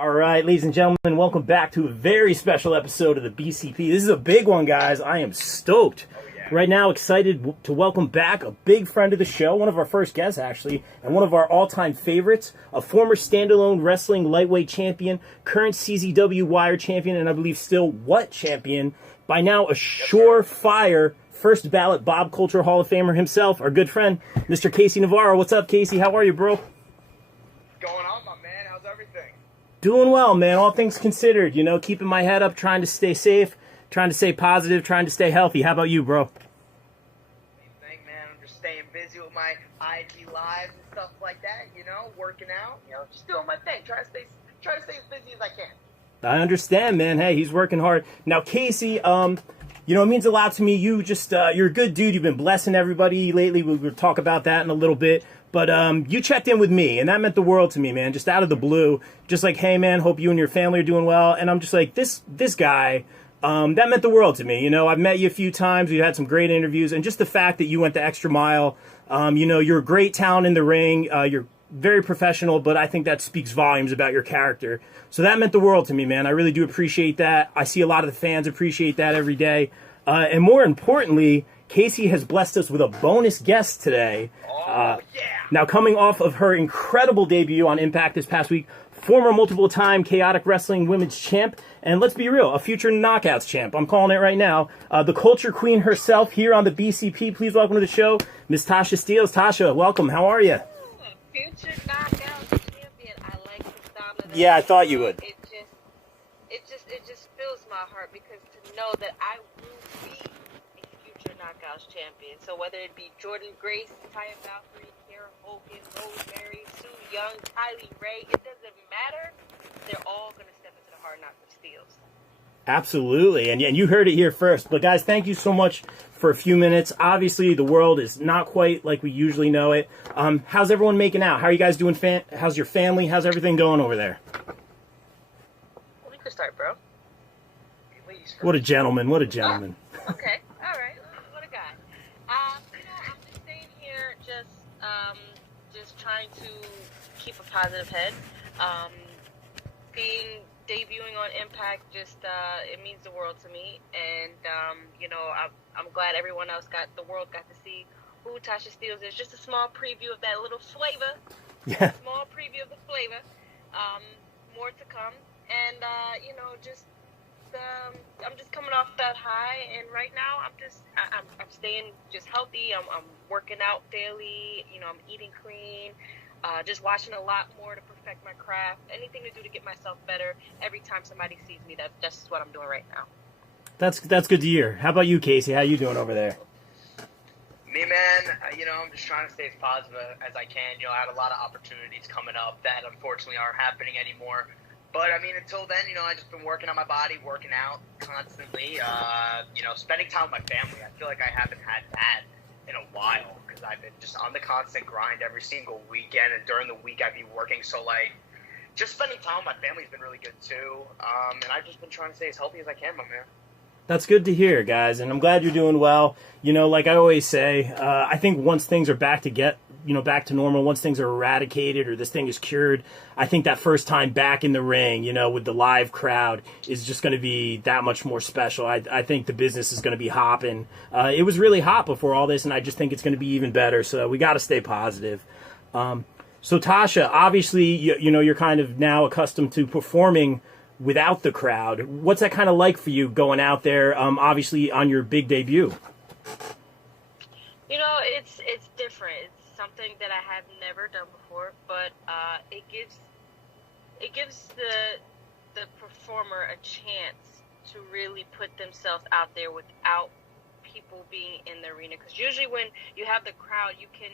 All right, ladies and gentlemen, welcome back to a very special episode of the BCP. This is a big one, guys. I am stoked. Right now, excited to welcome back a big friend of the show, one of our first guests, actually, and one of our all-time favorites, a former standalone wrestling lightweight champion, current CZW Wire champion, and I believe still What champion, by now a surefire first ballot Bob Culture Hall of Famer himself, our good friend, Mr. Casey Navarro. What's up, Casey? How are you, bro? Going on, my man? How's everything? Doing well, man. All things considered, you know, keeping my head up, trying to stay safe, trying to stay positive, trying to stay healthy. How about you, bro? Same thing, man. I'm just staying busy with my IG lives and stuff like that, you know, working out, you know, just doing my thing. Try to stay as busy as I can. I understand, man. Hey, he's working hard. Now, Casey, you know, it means a lot to me. You just, you're a good dude. You've been blessing everybody lately. We'll talk about that in a little bit. But you checked in with me, and that meant the world to me, man. Just out of the blue, just like, hey, man, hope you and your family are doing well. And I'm just like, this guy, that meant the world to me. You know, I've met you a few times. We've had some great interviews, and just the fact that you went the extra mile. You know, you're a great talent in the ring. You're very professional, but I think that speaks volumes about your character. So that meant the world to me, man. I really do appreciate that. I see a lot of the fans appreciate that every day. And more importantly, Casey has blessed us with a bonus guest today. Now, coming off of her incredible debut on Impact this past week, former multiple-time Chaotic Wrestling Women's Champ, and let's be real, a future Knockouts Champ. I'm calling it right now. The Culture Queen herself here on the BCP. Please welcome to the show, Miss Tasha Steelz. Tasha, welcome. How are you? Future Knockouts Champion. I like the sound of that. Yeah, I thought you would. It just fills my heart because to know that I will be a future Knockouts Champion. So whether it be Jordan Grace, Taya Valkyrie, Kara Hogan, Rosemary, Sue Young, Kylie Ray, it doesn't matter. They're all going to step into the hard knocks of Steelz. Absolutely, and you heard it here first. But guys, thank you so much for a few minutes. Obviously, the world is not quite like we usually know it. How's everyone making out? How are you guys doing? How's your family? How's everything going over there? Well, we could start, bro. What a gentleman! What a gentleman! Okay, all right. What a guy. You know, I'm just staying here, just trying to keep a positive head. Debuting on Impact it means the world to me, and you know, I'm glad everyone else the world got to see who Tasha Steelz is. Just a small preview of that little flavor. Yeah. Small preview of the flavor. More to come, and you know, I'm just coming off that high, and right now I'm staying just healthy. I'm working out daily. You know, I'm eating clean. Just watching a lot more to perfect my craft. Anything to do to get myself better. Every time somebody sees me, that's just what I'm doing right now. That's good to hear. How about you, Casey? How you doing over there? Me, man, you know, I'm just trying to stay as positive as I can. You know, I had a lot of opportunities coming up that unfortunately aren't happening anymore. But, I mean, until then, you know, I've just been working on my body, working out constantly, you know, spending time with my family. I feel like I haven't had that in a while because I've been just on the constant grind every single weekend, and during the week I'd be working. So, like, just spending time with my family's been really good, too. And I've just been trying to stay as healthy as I can, my man. That's good to hear, guys, and I'm glad you're doing well. You know, like I always say, I think once things are back to normal, once things are eradicated or this thing is cured, I think that first time back in the ring, you know, with the live crowd is just going to be that much more special. I think the business is going to be hopping. It was really hot before all this, and I just think it's going to be even better, so we got to stay positive. So, Tasha, obviously, you know, you're kind of now accustomed to performing without the crowd. What's that kind of like for you going out there, obviously on your big debut? You know, it's different. It's something that I have never done before, but it gives the performer a chance to really put themselves out there without people being in the arena. Because usually when you have the crowd, you can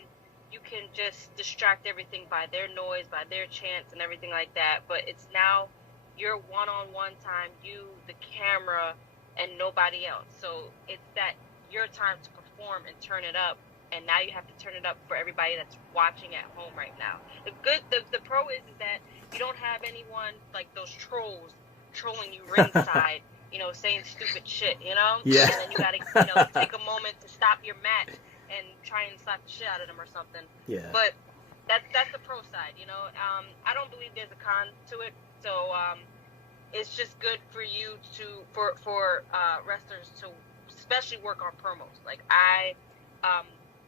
just distract everything by their noise, by their chants and everything like that. But it's now your one-on-one time, you, the camera, and nobody else. So it's that your time to perform and turn it up, and now you have to turn it up for everybody that's watching at home right now. The pro is that you don't have anyone like those trolls trolling you ringside, you know, saying stupid shit, you know? Yeah. And then you gotta, you know, take a moment to stop your match and try and slap the shit out of them or something. Yeah. But that's the pro side, you know. I don't believe there's a con to it. So it's just good for you for wrestlers to especially work on promos. Like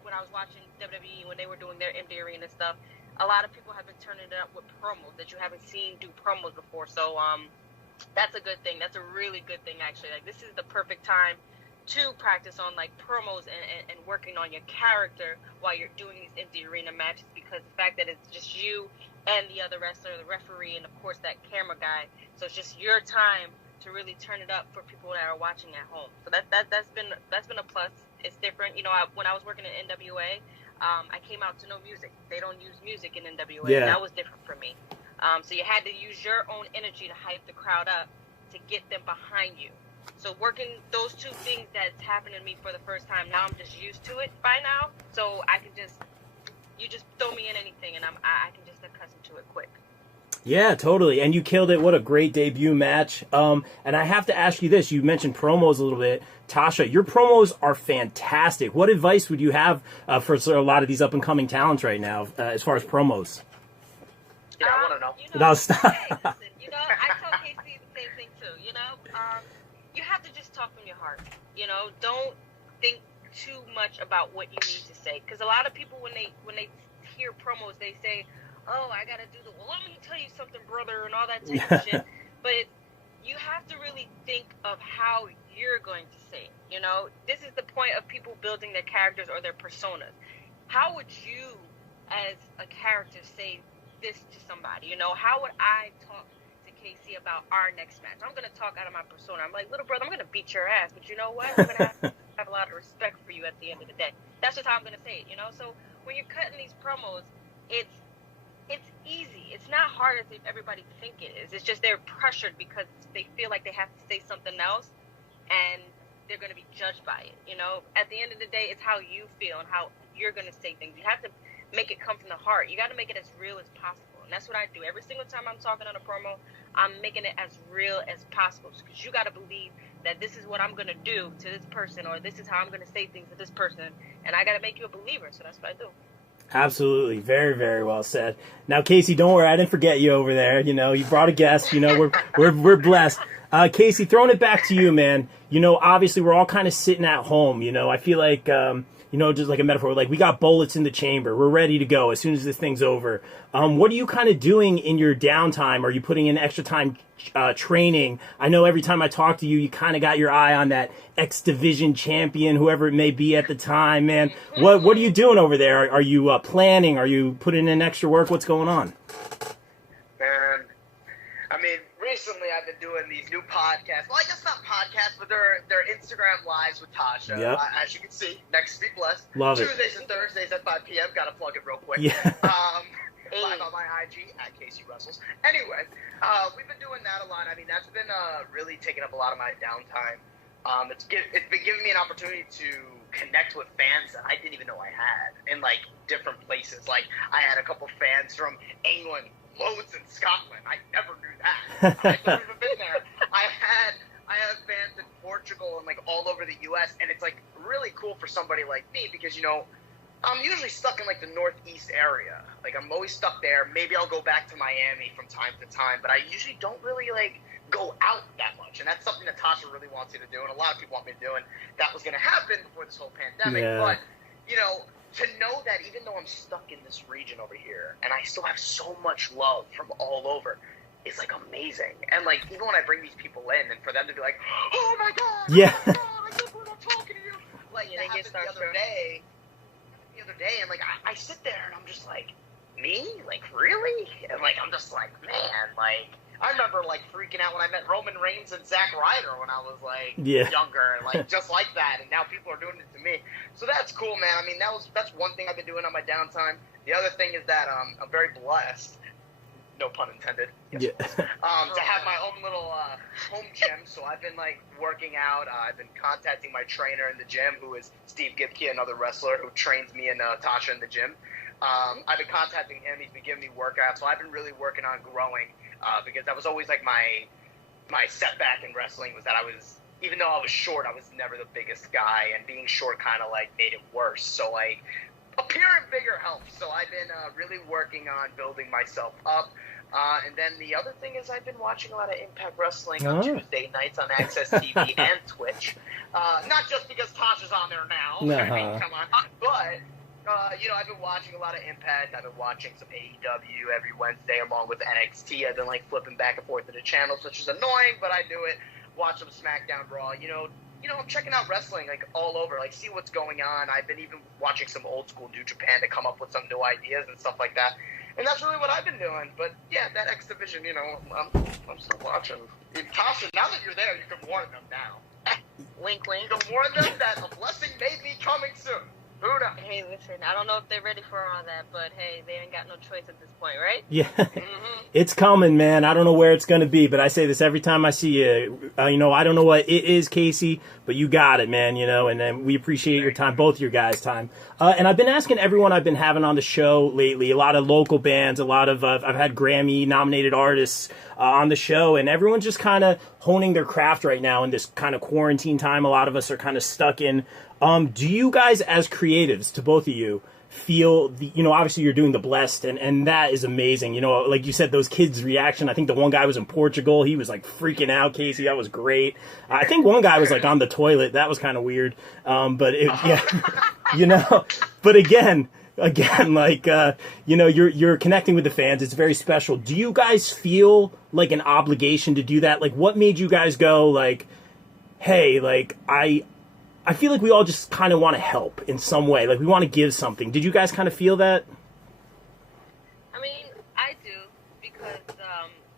when I was watching WWE when they were doing their empty arena stuff, a lot of people have been turning it up with promos that you haven't seen do promos before. So that's a good thing. That's a really good thing, actually. Like, this is the perfect time to practice on like promos and working on your character while you're doing these empty arena matches, because the fact that it's just you and the other wrestler, the referee, and of course that camera guy. So it's just your time to really turn it up for people that are watching at home. So that's been a plus. It's different. You know, when I was working at NWA, I came out to no music. They don't use music in NWA. Yeah. And that was different for me. So you had to use your own energy to hype the crowd up to get them behind you. So working those two things that's happened to me for the first time, now I'm just used to it by now. So I can you just throw me in anything and I can just accustom to it quick. Yeah, totally. And you killed it. What a great debut match. And I have to ask you this. You mentioned promos a little bit. Tasha, your promos are fantastic. What advice would you have for a lot of these up-and-coming talents right now as far as promos? Yeah, I want to know. No, stop. Hey, listen, I tell Casey the same thing too. You have to just talk from your heart. Don't think too much about what you need to say, because a lot of people when they hear promos, they say, "Oh, I gotta do well, let me tell you something, brother," and all that type of shit. But you have to really think of how you're going to say it. This is the point of people building their characters or their personas. How would you, as a character, say this to somebody? How would I talk to Casey about our next match? I'm gonna talk out of my persona. I'm like, little brother, I'm gonna beat your ass, but you know what? I'm gonna have a lot of respect for you at the end of the day. That's just how I'm gonna say it. So when you're cutting these promos, it's easy. It's not hard as everybody think it is. It's just they're pressured because they feel like they have to say something else and they're going to be judged by it. At the end of the day, it's how you feel and how you're going to say things. You have to make it come from the heart. You got to make it as real as possible. And that's what I do. Every single time I'm talking on a promo, I'm making it as real as possible, because you got to believe that this is what I'm going to do to this person, or this is how I'm going to say things to this person. And I got to make you a believer. So that's what I do. Absolutely. Very, very well said. Now, Casey, don't worry. I didn't forget you over there. You brought a guest. We're blessed. Casey, throwing it back to you, man. Obviously we're all kind of sitting at home. I feel like, just like a metaphor, like we got bullets in the chamber. We're ready to go as soon as this thing's over. What are you kind of doing in your downtime? Are you putting in extra time training? I know every time I talk to you, you kind of got your eye on that X Division champion, whoever it may be at the time, man. What are you doing over there? Are you planning? Are you putting in extra work? What's going on? Man, recently I've been doing these new podcasts. Well, I guess not podcasts, but they're Instagram lives with Tasha. Yep. As you can see, next to be blessed. Love it. Tuesdays and Thursdays at 5 p.m. Gotta plug it real quick. Yeah. Live on my IG at Casey Wrestles. Anyway, we've been doing that a lot. That's been really taking up a lot of my downtime. It's been giving me an opportunity to connect with fans that I didn't even know I had in like different places. Like I had a couple fans from England, loads in Scotland. I never knew that. I've never even been there. I have fans in Portugal and like all over the U.S. and it's like really cool for somebody like me because I'm usually stuck in like the Northeast area. Like I'm always stuck there. Maybe I'll go back to Miami from time to time, but I usually don't really like go out that much. And that's something that Tasha really wants me to do, and a lot of people want me to do. And that was going to happen before this whole pandemic. Yeah. But to know that even though I'm stuck in this region over here, and I still have so much love from all over, it's like amazing. And like even when I bring these people in, and for them to be like, "Oh my God, yeah, oh my God, I just want to talk to you," like that happened the other day. And like I sit there and I'm just like, me? Like really? And like I'm just like, man, like I remember like freaking out when I met Roman Reigns and Zack Ryder when I was like younger, and like just like that, and now people are doing it to me. So that's cool, man. That's one thing I've been doing on my downtime. The other thing is that I'm very blessed, no pun intended, yes, to have my own little home gym. So I've been like working out. I've been contacting my trainer in the gym, who is Steve Gipke, another wrestler who trains me and Tasha in the gym. I've been contacting him. He's been giving me workouts. So I've been really working on growing because that was always like my setback in wrestling was that even though I was short, I was never the biggest guy, and being short kind of like made it worse. So like appearing bigger helps. So I've been really working on building myself up. And then the other thing is I've been watching a lot of Impact Wrestling on Tuesday nights on Access TV and Twitch. Not just because Tasha's on there now. I mean, come on. But, I've been watching a lot of Impact. I've been watching some AEW every Wednesday along with NXT. I've been, flipping back and forth to the channels, which is annoying, but I do it. Watch some SmackDown, Raw. I'm checking out wrestling, all over, see what's going on. I've been even watching some old school New Japan to come up with some new ideas and stuff like that. And that's really what I've been doing. But, yeah, that X Division, I'm still watching. Tasha, now that you're there, you can warn them now. Wink, wink. You can warn them that a blessing may be coming soon. Who knows? Hey, listen, I don't know if they're ready for all that, but hey, they ain't got no choice at this point, right? Yeah. It's coming, man. I don't know where it's going to be, but I say this every time I see you. I don't know what it is, Casey, but you got it, man, and then we appreciate your time, both your guys' time. And I've been asking everyone I've been having on the show lately, a lot of local bands, a lot of, I've had Grammy-nominated artists on the show, and everyone's just kind of honing their craft right now in this kind of quarantine time a lot of us are kind of stuck in. Do you guys, as creatives, to both of you, feel obviously you're doing the Blessed, and that is amazing. Like you said, those kids' reaction. I think the one guy was in Portugal. He was freaking out, Casey. That was great. I think one guy was on the toilet. That was kind of weird. But but again, you're connecting with the fans. It's very special. Do you guys feel like an obligation to do that? What made you guys go hey, I feel like we all just kind of want to help in some way. We want to give something. Did you guys kind of feel that? I mean, I do, because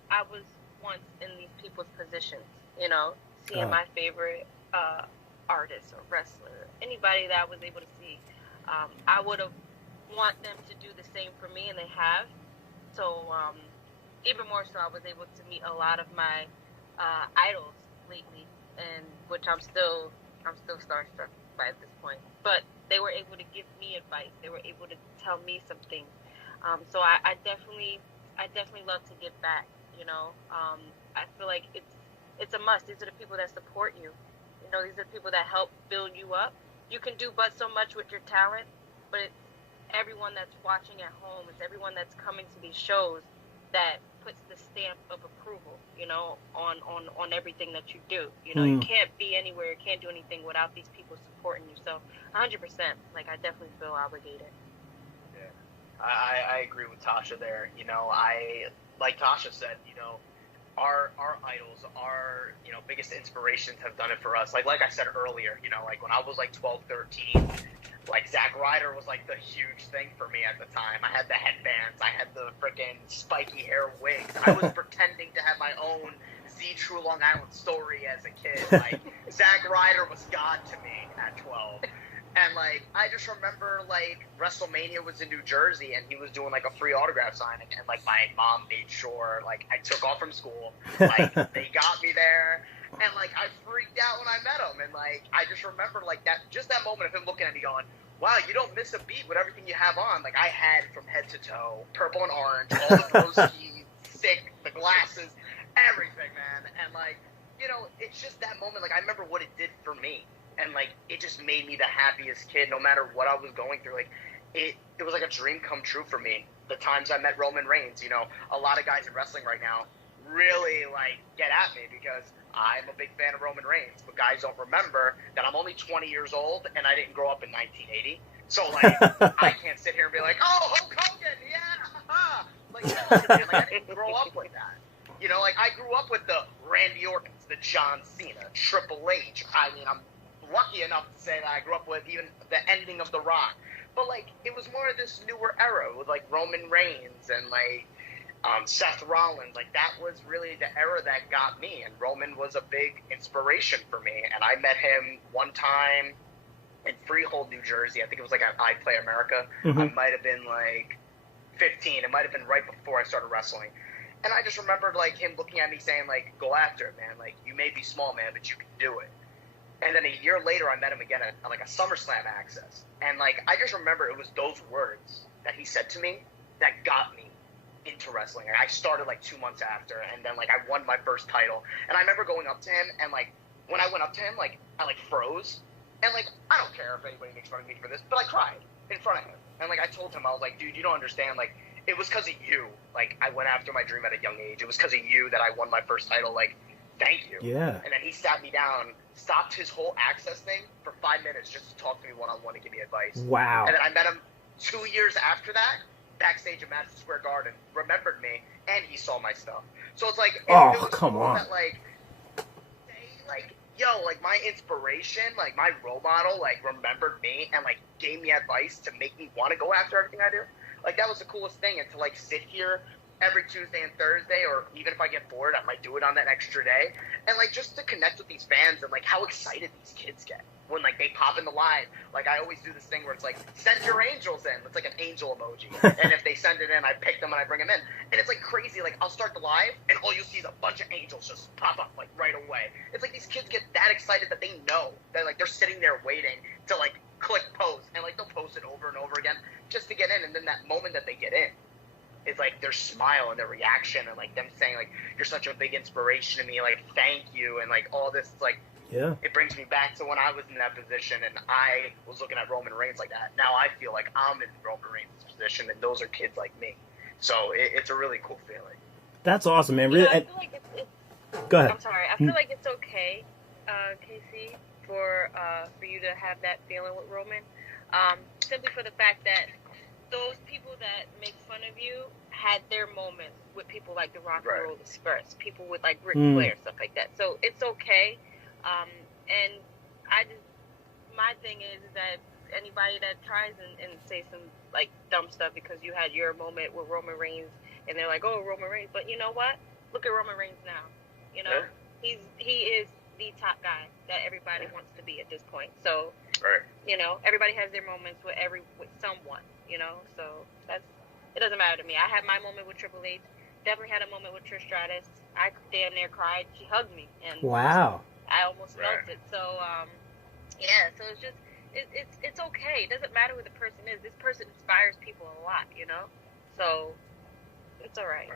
I was once in these people's positions, seeing my favorite artist or wrestler, anybody that I was able to see. I would have want them to do the same for me, and they have. So even more so, I was able to meet a lot of my idols lately, and which I'm still starstruck by at this point. But they were able to give me advice. They were able to tell me some things. So I definitely love to give back. I feel like it's a must. These are the people that support you. These are the people that help build you up. You can do but so much with your talent, but it's everyone that's watching at home. It's everyone that's coming to these shows that puts the stamp of approval, on everything that you do. You can't be anywhere, can't do anything without these people supporting you. So 100%, I definitely feel obligated. Yeah, I agree with Tasha there. Like Tasha said, our idols, our, biggest inspirations have done it for us. Like I said earlier, when I was 12, 13, Zack Ryder was the huge thing for me at the time. I had the headbands, I had the freaking spiky hair wigs. I was pretending to have my own Z True Long Island story as a kid. Zack Ryder was God to me at 12. And I just remember WrestleMania was in New Jersey, and he was doing a free autograph signing, and my mom made sure I took off from school. They got me there. And, I freaked out when I met him. And, I just remember, that moment of him looking at me going, wow, you don't miss a beat with everything you have on. I had from head to toe, purple and orange, all the broskies, sick, the glasses, everything, man. And, it's just that moment. I remember what it did for me. And, it just made me the happiest kid, no matter what I was going through. It was a dream come true for me. The times I met Roman Reigns, a lot of guys in wrestling right now really, get at me because I'm a big fan of Roman Reigns, but guys don't remember that I'm only 20 years old and I didn't grow up in 1980. So, I can't sit here and be like, oh, Hulk Hogan, yeah, haha. I didn't grow up with that. I grew up with the Randy Ortons, the John Cena, Triple H. I mean, I'm lucky enough to say that I grew up with even the ending of The Rock. But, it was more of this newer era with, Roman Reigns and, Seth Rollins. That was really the era that got me, and Roman was a big inspiration for me. And I met him one time in Freehold, New Jersey. I think it was at I Play America. I might have been 15. It might have been right before I started wrestling. And I just remembered him looking at me saying go after it, man. You may be small, man, but you can do it. And then a year later, I met him again at a SummerSlam Access. And I just remember it was those words that he said to me that got me into wrestling. I started 2 months after, and then I won my first title. And I remember going up to him, and when I went up to him, I froze. And I don't care if anybody makes fun of me for this, but I cried in front of him. And, like, I told him, I was like, dude, you don't understand. Like, it was because of you. Like, I went after my dream at a young age. It was because of you that I won my first title. Like, thank you. Yeah. And then he sat me down, stopped his whole access thing for 5 minutes just to talk to me one-on-one and give me advice. Wow. And then I met him 2 years after that, backstage at Madison Square Garden, remembered me, and he saw my stuff. So it's like, it was come cool on. that, like, yo, like, my inspiration, like, my role model, like, remembered me and, like, gave me advice to make me want to go after everything I do. Like, that was the coolest thing. And to, like, sit here every Tuesday and Thursday, or even if I get bored, I might do it on that extra day. And, like, just to connect with these fans and, like, how excited these kids get when, like, they pop in the live. Like, I always do this thing where it's like, send your angels in. It's like an angel emoji. And if they send it in, I pick them and I bring them in. And it's, like, crazy. Like, I'll start the live, and all you'll see is a bunch of angels just pop up, like, right away. It's like these kids get that excited that they know that, like, they're sitting there waiting to, like, click post. And, like, they'll post it over and over again just to get in. And then that moment that they get in, it's like their smile and their reaction and, like, them saying, like, you're such a big inspiration to me, like, thank you, and, like, all this, like, yeah, it brings me back to when I was in that position and I was looking at Roman Reigns like that. Now I feel like I'm in Roman Reigns' position, and those are kids like me. So it's a really cool feeling. That's awesome, man. You Really, know, I feel like go ahead. I'm sorry. I feel like it's okay, Casey, for you to have that feeling with Roman, simply for the fact that those people that make fun of you had their moments with people like the Rock and Roll Express, people with, like, Ric Flair, stuff like that. So it's okay. And my thing is that anybody that tries and say some, like, dumb stuff because you had your moment with Roman Reigns and they're like, oh, Roman Reigns, but you know what? Look at Roman Reigns now. You know, he is the top guy that everybody wants to be at this point. So, you know, everybody has their moments with someone, you know, so it doesn't matter to me. I had my moment with Triple H, definitely had a moment with Trish Stratus. I damn near cried. She hugged me. And wow. I almost felt it. So, yeah, so it's just, it's okay. It doesn't matter who the person is. This person inspires people a lot, you know? So, it's all right.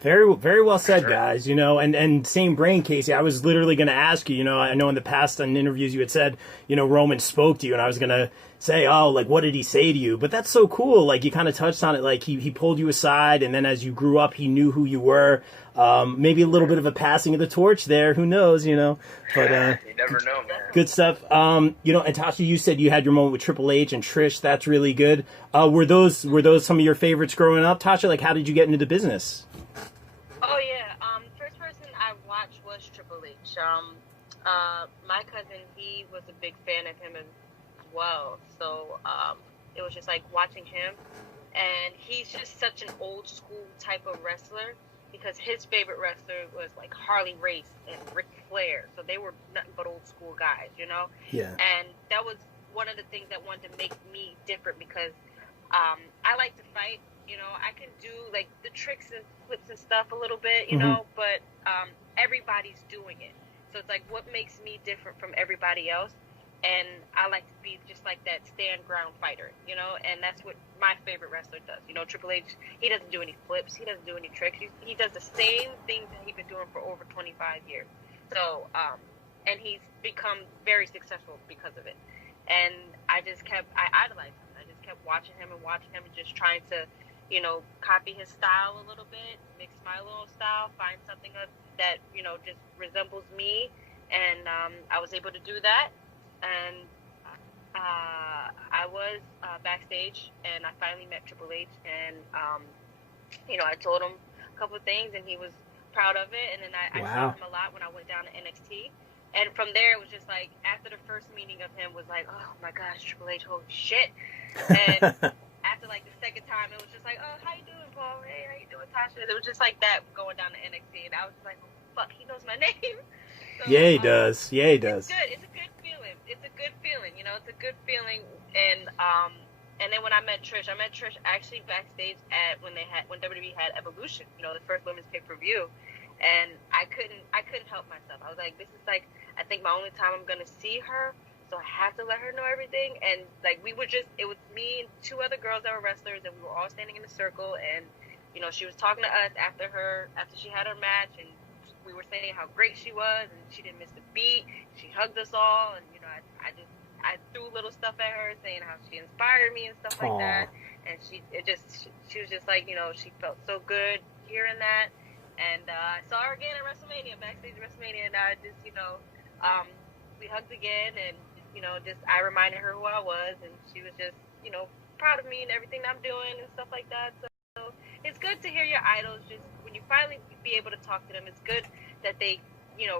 Very, very well said, guys. You know, and same brain, Casey. I was literally going to ask you. You know, I know in the past on interviews you had said, you know, Roman spoke to you, and I was going to say, oh, like, what did he say to you? But that's so cool. Like, you kind of touched on it. Like, he pulled you aside, and then as you grew up, he knew who you were. Maybe a little bit of a passing of the torch there. Who knows? You know, but you never know, man. Good stuff. You know, and Tasha, you said you had your moment with Triple H and Trish. That's really good. Were those some of your favorites growing up, Tasha? Like, how did you get into the business? Oh, yeah. First person I watched was Triple H. My cousin, he was a big fan of him as well. So it was just like watching him. And he's just such an old school type of wrestler because his favorite wrestler was like Harley Race and Ric Flair. So they were nothing but old school guys, you know? Yeah. And that was one of the things that wanted to make me different because I like to fight. You know, I can do, like, the tricks and flips and stuff a little bit, you know, but everybody's doing it. So it's like, what makes me different from everybody else? And I like to be just like that stand ground fighter, you know, and that's what my favorite wrestler does. You know, Triple H, he doesn't do any flips. He doesn't do any tricks. He does the same things that he's been doing for over 25 years. So, and he's become very successful because of it. And I idolized him. I just kept watching him and just trying to, you know, copy his style a little bit, mix my little style, find something that, you know, just resembles me. And I was able to do that. And I was backstage, and I finally met Triple H. And, you know, I told him a couple of things, and he was proud of it. And then I saw him a lot when I went down to NXT. And from there, it was just like, after the first meeting of him was like, oh, my gosh, Triple H, holy shit. And after, like, the second time, it was just like, oh, how you doing, Paul? Hey, how you doing, Tasha? It was just like that going down to NXT, and I was just like, oh, fuck, he knows my name. So, yeah, he does. Yeah, he does. It's good. It's a good feeling. It's a good feeling, you know. It's a good feeling. And then when I met Trish actually backstage at when WWE had Evolution, you know, the first women's pay-per-view, and I couldn't help myself. I was like, this is like, I think my only time I'm gonna see her. So I have to let her know everything. And, like, it was me and two other girls that were wrestlers, and we were all standing in a circle. And, you know, she was talking to us after she had her match, and we were saying how great she was, and she didn't miss a beat. She hugged us all, and, you know, I threw little stuff at her saying how she inspired me and stuff like that. And she was just like, she felt so good hearing that. And I saw her again at WrestleMania, backstage at WrestleMania, and I just, we hugged again, and, I reminded her who I was, and she was just, proud of me and everything I'm doing and stuff like that. So it's good to hear your idols just, when you finally be able to talk to them, it's good that they,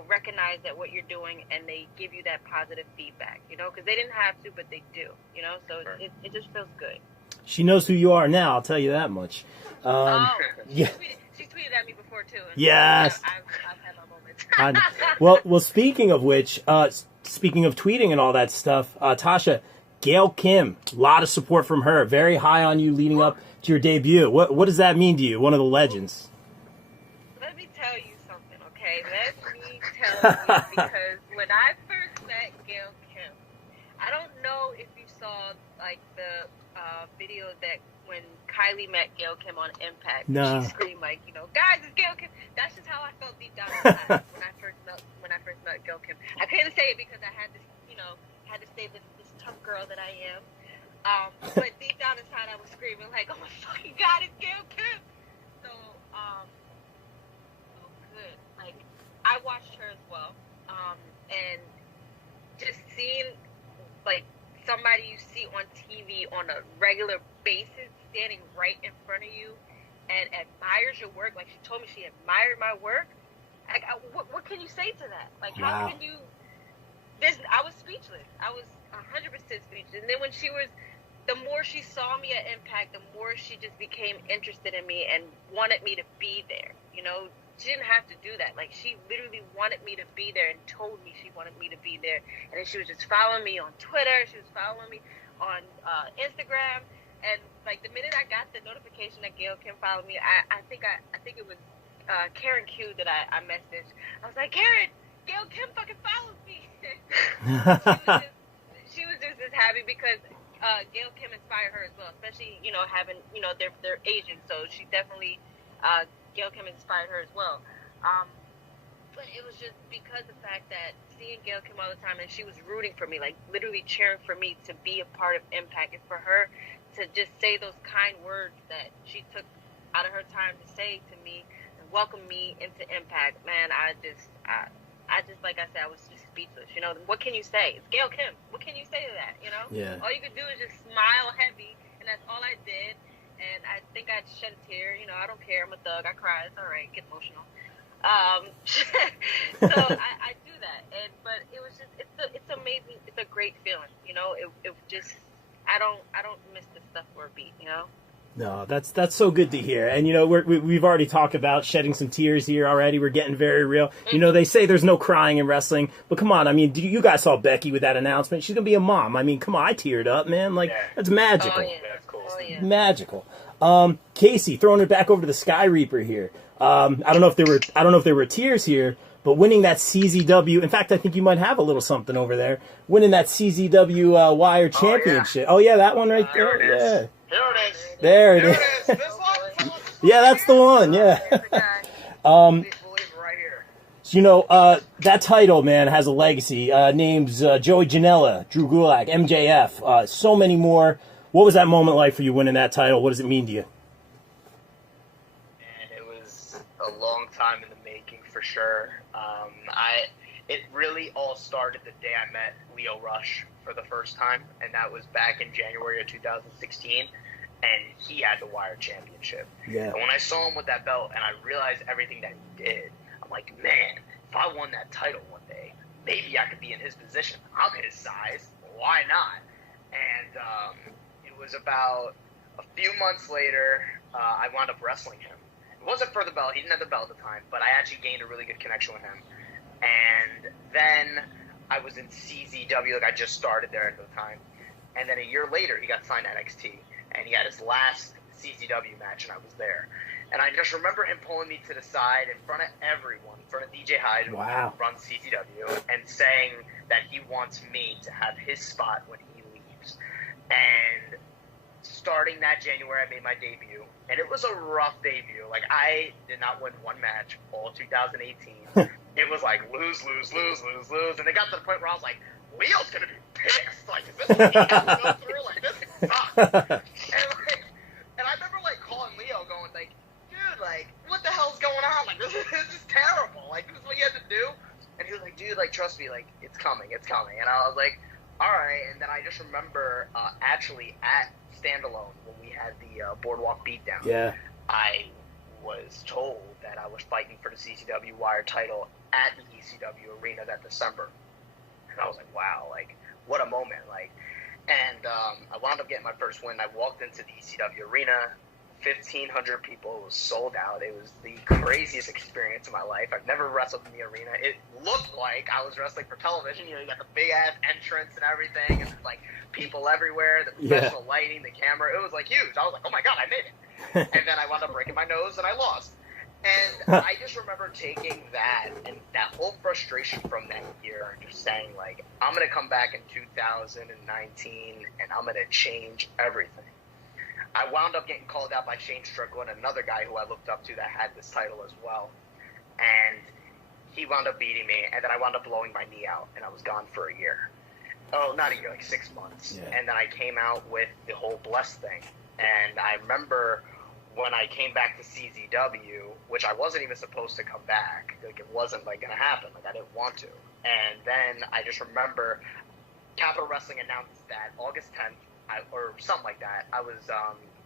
recognize that what you're doing and they give you that positive feedback, because they didn't have to, but they do, so it just feels good. She knows who you are now, I'll tell you that much. Yeah. She tweeted at me before, too. And yes. I've had my moments. Well, speaking of which, speaking of tweeting and all that stuff, Tasha, Gail Kim, a lot of support from her, very high on you leading up to your debut. What does that mean to you, one of the legends? Let me tell you something, okay? Let me tell you, because when I first met Gail Kim, I don't know if you saw, like, the video that when Kylie met Gail Kim on Impact, no. She screamed like, guys, it's Gail Kim. That's just how I felt deep down inside when I first met Gail Kim. I couldn't say it because I had to, had to stay this tough girl that I am. But deep down inside, I was screaming like, "Oh my fucking God, it's Gail Kim!" So, so good. Like, I watched her as well, and just seeing like somebody you see on TV on a regular basis standing right in front of you and admires your work. Like, she told me she admired my work. Like, what can you say to that? Like, how can you? I was speechless. I was 100% speechless. And then when the more she saw me at Impact, the more she just became interested in me and wanted me to be there. She didn't have to do that. Like, she literally wanted me to be there and told me she wanted me to be there. And then she was just following me on Twitter. She was following me on Instagram. And like, the minute I got the notification that Gail Kim followed me, I think it was Karen Q that I messaged. I was like, Karen, Gail Kim fucking follows me. she was just as happy because Gail Kim inspired her as well, especially having their agent. So she definitely Gail Kim inspired her as well. But it was just because the fact that seeing Gail Kim all the time, and she was rooting for me, like literally cheering for me to be a part of Impact, and for her to just say those kind words that she took out of her time to say to me and welcome me into Impact. Man, I just like I said, I was just speechless. What can you say? It's Gail Kim. What can you say to that? Yeah. All you could do is just smile heavy, and that's all I did. And I think I shed a tear. I don't care. I'm a thug. I cry. It's all right. Get emotional. So I do that. But it was just it's amazing. It's a great feeling. It just I don't miss the stuff for a beat. No, that's so good to hear. And, we've already talked about shedding some tears here already. We're getting very real. Mm-hmm. They say there's no crying in wrestling. But come on, I mean, you guys saw Becky with that announcement. She's going to be a mom. I mean, come on, I teared up, man. Like, that's magical. Oh, yeah. That's cool. Oh, yeah. Magical. Casey, throwing it back over to the Sky Reaper here. I don't know if there were tears here, but winning that CZW, in fact, I think you might have a little something over there. Winning that CZW Wire Championship. Oh, yeah, that one right there. Yeah. Here it is. There it is. This one? Yeah, that's the one. Yeah. Right here. That title, man, has a legacy. Names Joey Janela, Drew Gulak, MJF, so many more. What was that moment like for you winning that title? What does it mean to you? And it was a long time in the making for sure. It really all started the day I met Leo Rush for the first time, and that was back in January of 2016, and he had the Wire Championship. Yeah. And when I saw him with that belt and I realized everything that he did, I'm like, man, if I won that title one day, maybe I could be in his position. I'm his size. Why not? And it was about a few months later, I wound up wrestling him. It wasn't for the belt. He didn't have the belt at the time, but I actually gained a really good connection with him. And then I was in CZW, like I just started there at the time. And then a year later, he got signed to NXT, and he had his last CZW match, and I was there. And I just remember him pulling me to the side in front of everyone, in front of DJ Hyde, who runs CZW, and saying that he wants me to have his spot when he leaves. And starting that January, I made my debut, and it was a rough debut. Like, I did not win one match all 2018. It was like lose, and it got to the point where I was like, Leo's gonna be pissed. Like, is this what he has to go through? Like, this sucks. And I remember like calling Leo, going like, dude, like, what the hell's going on? Like, this is terrible. Like, this is what you had to do. And he was like, dude, like, trust me, like, it's coming. And I was like, all right. And then I just remember actually at Standalone when we had the Boardwalk beatdown. Yeah. I was told that I was fighting for the CCW Wire title at the ECW arena that December. And I was like, wow, like, what a moment. Like, and I wound up getting my first win. I walked into the ECW arena, 1,500 people. It was sold out. It was the craziest experience of my life. I've never wrestled in the arena. It looked like I was wrestling for television. You know, you got the big-ass entrance and everything, and like people everywhere, the professional lighting, the camera. It was like huge. I was like, oh my God, I made it. And then I wound up breaking my nose and I lost. And I just remember taking that and that whole frustration from that year and just saying, like, I'm going to come back in 2019 and I'm going to change everything. I wound up getting called out by Shane Strickland, another guy who I looked up to that had this title as well. And he wound up beating me, and then I wound up blowing my knee out, and I was gone for a year. Oh, not a year, like 6 months. Yeah. And then I came out with the whole Bless thing. And I remember when I came back to CZW, which I wasn't even supposed to come back. Like, it wasn't, like, going to happen. Like, I didn't want to. And then I just remember Capital Wrestling announced that August 10th, or something like that, I was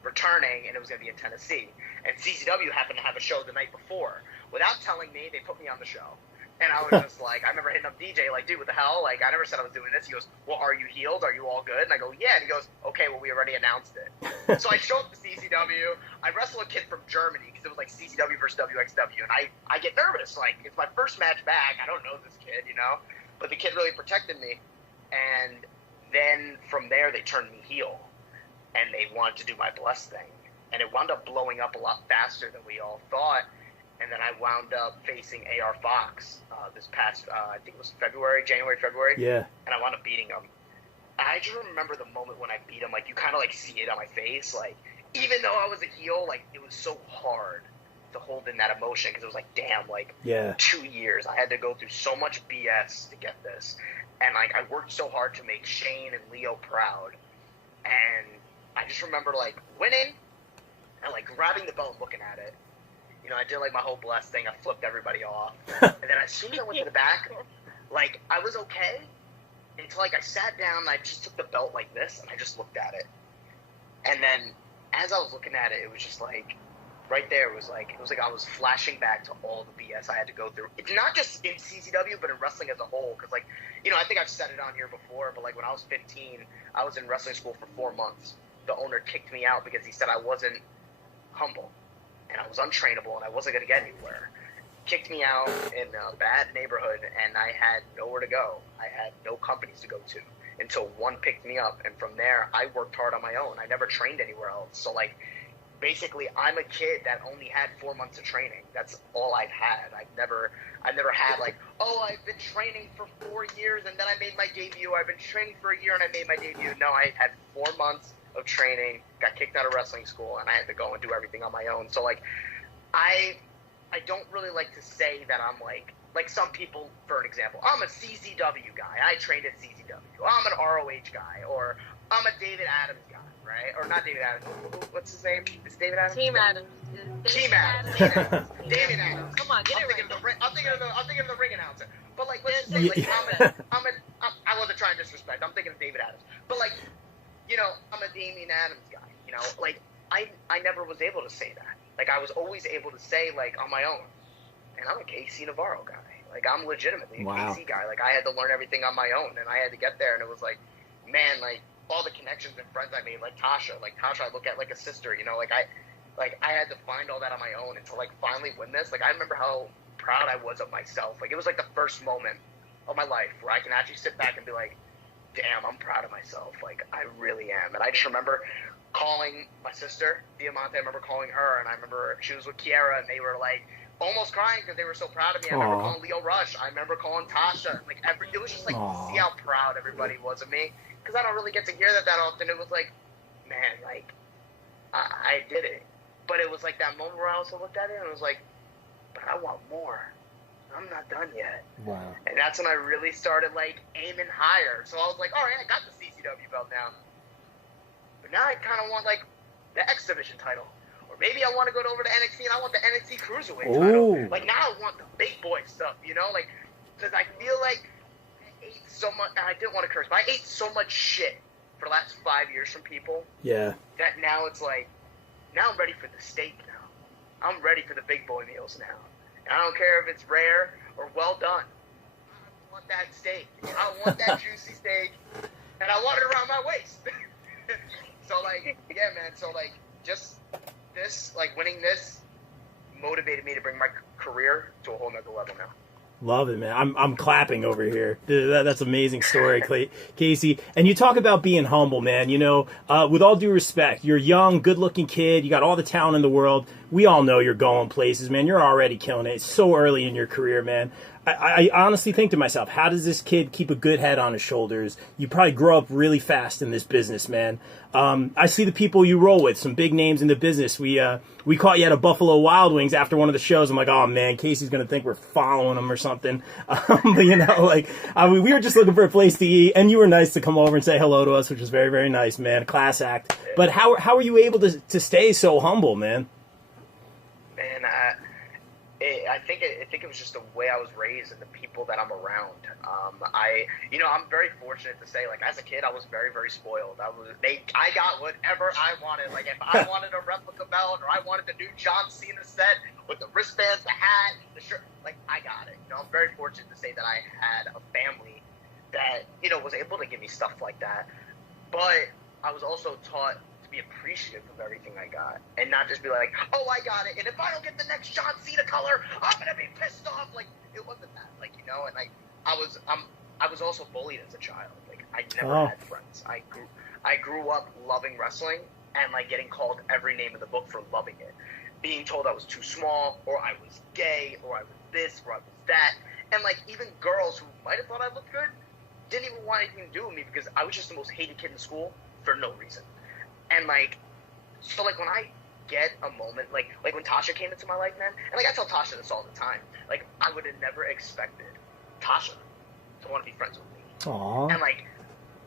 returning, and it was going to be in Tennessee. And CCW happened to have a show the night before. Without telling me, they put me on the show. And I was just like, I remember hitting up DJ, like, dude, what the hell? Like, I never said I was doing this. He goes, well, are you healed? Are you all good? And I go, yeah. And he goes, okay, well, we already announced it. So I show up to CCW. I wrestle a kid from Germany because it was like CCW versus WXW. And I get nervous. Like, it's my first match back. I don't know this kid, you know? But the kid really protected me. And then from there, they turned me heel. And they wanted to do my Bless thing. And it wound up blowing up a lot faster than we all thought. And then I wound up facing AR Fox this past, I think it was January, February. Yeah. And I wound up beating him. I just remember the moment when I beat him, like, you kind of, like, see it on my face. Like, even though I was a heel, like, it was so hard to hold in that emotion because it was like, damn, like, 2 years. I had to go through so much BS to get this. And, like, I worked so hard to make Shane and Leo proud. And I just remember, like, winning and, like, grabbing the belt and looking at it. You know, I did, like, my whole Bless thing. I flipped everybody off. And then as soon as I went to the back, like, I was okay until, like, I sat down and I just took the belt like this and I just looked at it. And then as I was looking at it, it was just, like, right there, it was like I was flashing back to all the BS I had to go through. It's not just in CCW, but in wrestling as a whole. Because, like, you know, I think I've said it on here before, but, like, when I was 15, I was in wrestling school for 4 months. The owner kicked me out because he said I wasn't humble. And I was untrainable, and I wasn't going to get anywhere. Kicked me out in a bad neighborhood, and I had nowhere to go. I had no companies to go to until one picked me up. And from there, I worked hard on my own. I never trained anywhere else. So, like, basically, I'm a kid that only had 4 months of training. That's all I've had. I've never had, like, oh, I've been training for 4 years, and then I made my debut. I've been training for a year, and I made my debut. No, I had 4 months of training, got kicked out of wrestling school, and I had to go and do everything on my own. So, like, I don't really like to say that I'm like some people, for an example, I'm a CZW guy. I trained at CZW. I'm an ROH guy, or I'm a David Adams guy, right? Or not David Adams. What's his name? Is David Adams? Team Adams. Team Adams. David Adams. Come on, get it right. I'm thinking of the ring announcer. But, like, let's say, like, I wasn't trying to disrespect. I'm thinking of David Adams. But, like, you know, I'm a Damian Adams guy, you know, like, I never was able to say that. Like, I was always able to say, like, on my own, and I'm a KC Navarro guy. Like, I'm legitimately a KC guy. Like, I had to learn everything on my own, and I had to get there, and it was like, man, like, all the connections and friends I made, like Tasha I look at like a sister, you know, like, I had to find all that on my own, and to, like, finally win this, like, I remember how proud I was of myself. Like, it was, like, the first moment of my life where I can actually sit back and be like, damn, I'm proud of myself. Like, I really am. And I just remember calling my sister, Diamante. I remember calling her, and I remember she was with Kiera, and they were, like, almost crying because they were so proud of me. I remember calling Leo Rush. I remember calling Tasha. Like, it was just, like, see how proud everybody was of me. Because I don't really get to hear that often. It was like, man, like, I did it. But it was, like, that moment where I also looked at it, and it was like, but I want more. I'm not done yet. Wow. And that's when I really started, like, aiming higher. So I was like, all right, I got the CCW belt now. But now I kind of want, like, the X Division title. Or maybe I want to go over to NXT and I want the NXT Cruiserweight title. Like, now I want the big boy stuff, you know? Like, because I feel like I ate so much, and I didn't want to curse, but I ate so much shit for the last 5 years from people. Yeah. That now it's like, now I'm ready for the steak now. I'm ready for the big boy meals now. And I don't care if it's rare or well done. I want that steak. I want that juicy steak. And I want it around my waist. So, like, yeah, man. So, like, just this, like, winning this motivated me to bring my career to a whole nother level now. Love it, man. I'm clapping over here. That's an amazing story, Casey. And you talk about being humble, man. You know, with all due respect, you're a young, good-looking kid. You got all the talent in the world. We all know you're going places, man. You're already killing it. It's so early in your career, man. I honestly think to myself, how does this kid keep a good head on his shoulders? You probably grow up really fast in this business, man. I see the people you roll with, some big names in the business. We caught you at a Buffalo Wild Wings after one of the shows. I'm like, oh man, Casey's gonna think we're following him or something. But you know, like, we were just looking for a place to eat, and you were nice to come over and say hello to us, which was very, very nice, man. Class act. But how are you able to stay so humble, man? Man, I think it was just the way I was raised and the people that I'm around. I'm very fortunate to say, like, as a kid, I was very, very spoiled. I got whatever I wanted. Like, if I wanted a replica belt or I wanted the new John Cena set with the wristbands, the hat, the shirt, like, I got it. You know, I'm very fortunate to say that I had a family that, you know, was able to give me stuff like that. But I was also taught be appreciative of everything I got and not just be like, oh, I got it, and if I don't get the next John Cena color, I'm gonna be pissed off. Like, it wasn't that, like, you know. And like, I was also bullied as a child. Like, I never had friends. I grew up loving wrestling and like getting called every name in the book for loving it, being told I was too small, or I was gay, or I was this, or I was that. And like, even girls who might have thought I looked good didn't even want anything to do with me because I was just the most hated kid in school for no reason. And, like, so, like, when I get a moment, like when Tasha came into my life, man, and, like, I tell Tasha this all the time, like, I would have never expected Tasha to want to be friends with me. Aww. And, like,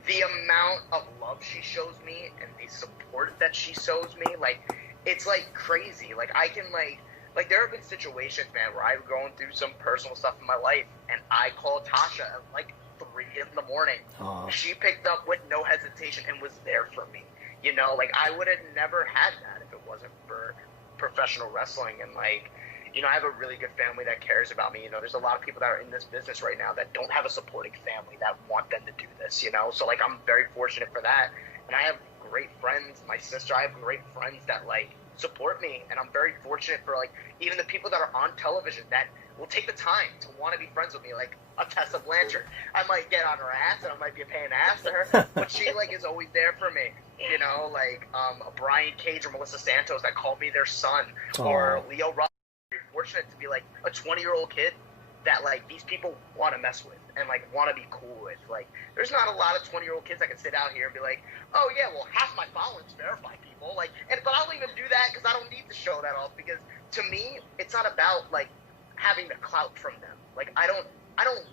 the amount of love she shows me and the support that she shows me, like, it's, like, crazy. Like, I can, like, there have been situations, man, where I'm going through some personal stuff in my life, and I called Tasha at, like, 3 in the morning. Aww. She picked up with no hesitation and was there for me. You know, like, I would have never had that if it wasn't for professional wrestling. And, like, you know, I have a really good family that cares about me. You know, there's a lot of people that are in this business right now that don't have a supporting family that want them to do this, you know? So, like, I'm very fortunate for that. And I have great friends. My sister, I have great friends that, like, support me. And I'm very fortunate for, like, even the people that are on television that will take the time to want to be friends with me, like a Tessa Blanchard. I might get on her ass, and I might be a pain in the ass to her, but she, like, is always there for me. You know, like, a Brian Cage or Melissa Santos that called me their son, or Leo Ruff. I'm very fortunate to be, like, a 20-year-old kid that, like, these people want to mess with and, like, want to be cool with. Like, there's not a lot of 20-year-old kids that can sit out here and be like, oh, yeah, well, half my followings verify people. Like, but I don't even do that because I don't need to show that off, because to me, it's not about, like, having the clout from them. Like, I don't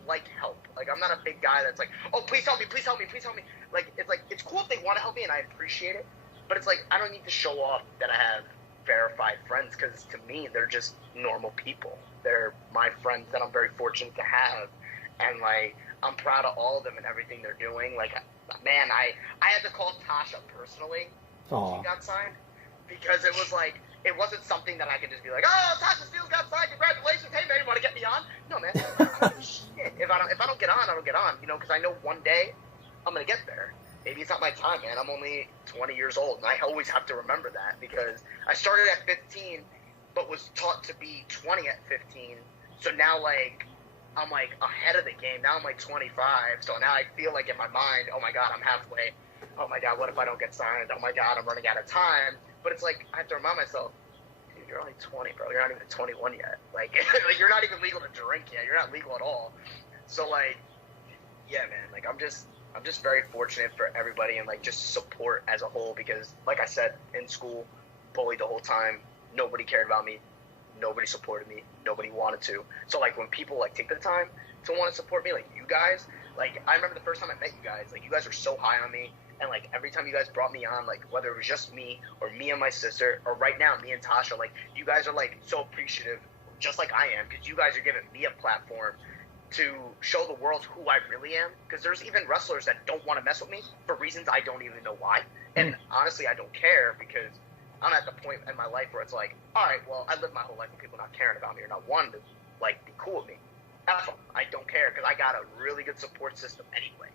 like help. Like, I'm not a big guy that's like, oh, please help me, please help me, please help me. Like, it's cool if they want to help me and I appreciate it, but it's like, I don't need to show off that I have verified friends, because to me, they're just normal people. They're my friends that I'm very fortunate to have, and, like, I'm proud of all of them and everything they're doing. Like, man, I had to call Tasha personally when she got signed, because it was like, it wasn't something that I could just be like, oh, Tasha Steelz got signed, congratulations, hey man, you want to get me on? No, man, shit. If I don't get on, I don't get on, you know, because I know one day I'm gonna get there. Maybe it's not my time, man. I'm only 20 years old, and I always have to remember that, because I started at 15, but was taught to be 20 at 15. So now, like, I'm like ahead of the game. Now I'm like 25. So now I feel like in my mind, oh my God, I'm halfway. Oh my God, what if I don't get signed? Oh my God, I'm running out of time. But it's like, I have to remind myself, dude, you're only 20, bro. You're not even 21 yet. Like, you're not even legal to drink yet. You're not legal at all. So, like, yeah, man. Like, I'm just very fortunate for everybody, and, like, just support as a whole, because, like I said, in school, bullied the whole time. Nobody cared about me. nobody supported me. Nobody wanted to. So, like, when people, like, take the time to want to support me, like, you guys, like, I remember the first time I met you guys, like, you guys were so high on me. And, like, every time you guys brought me on, like, whether it was just me or me and my sister, or right now, me and Tasha, like, you guys are, like, so appreciative, just like I am, because you guys are giving me a platform to show the world who I really am. Because there's even wrestlers that don't want to mess with me for reasons I don't even know why. And honestly, I don't care, because I'm at the point in my life where it's like, all right, well, I lived my whole life with people not caring about me or not wanting to, like, be cool with me. F them. I don't care, because I got a really good support system anyway.